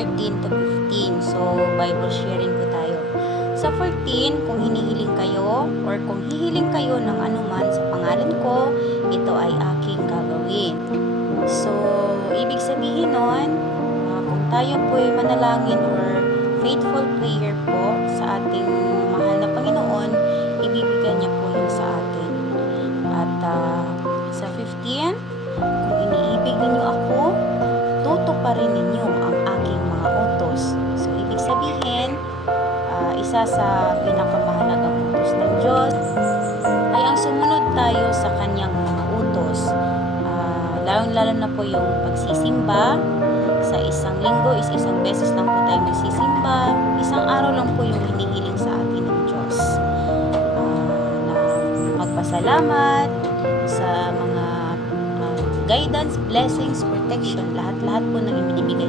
14 to 15. So, Bible sharing po tayo. Sa 14, kung hinihiling kayo or kung hihiling kayo ng anuman sa pangalan ko, ito ay aking gagawin. So, ibig sabihin nun, kung tayo po ay manalangin or faithful prayer po sa ating mahal na Panginoon, ibibigay niya po yun sa atin. At sa 15, kung iniibig ninyo ako, tutuparin ninyo ang aking mga utos. So, ibig sabihin, isa sa pinakamahalagang utos ng Diyos ay ang sumunod tayo sa kanyang mga utos. Lalong-lalo na po yung pagsisimba. Sa isang linggo is isang beses lang po tayo magsisimba. Isang araw lang po yung hinihiling sa atin ng Diyos. Na magpasalamat sa mga guidance, blessings, protection, lahat-lahat po ng ibinibigay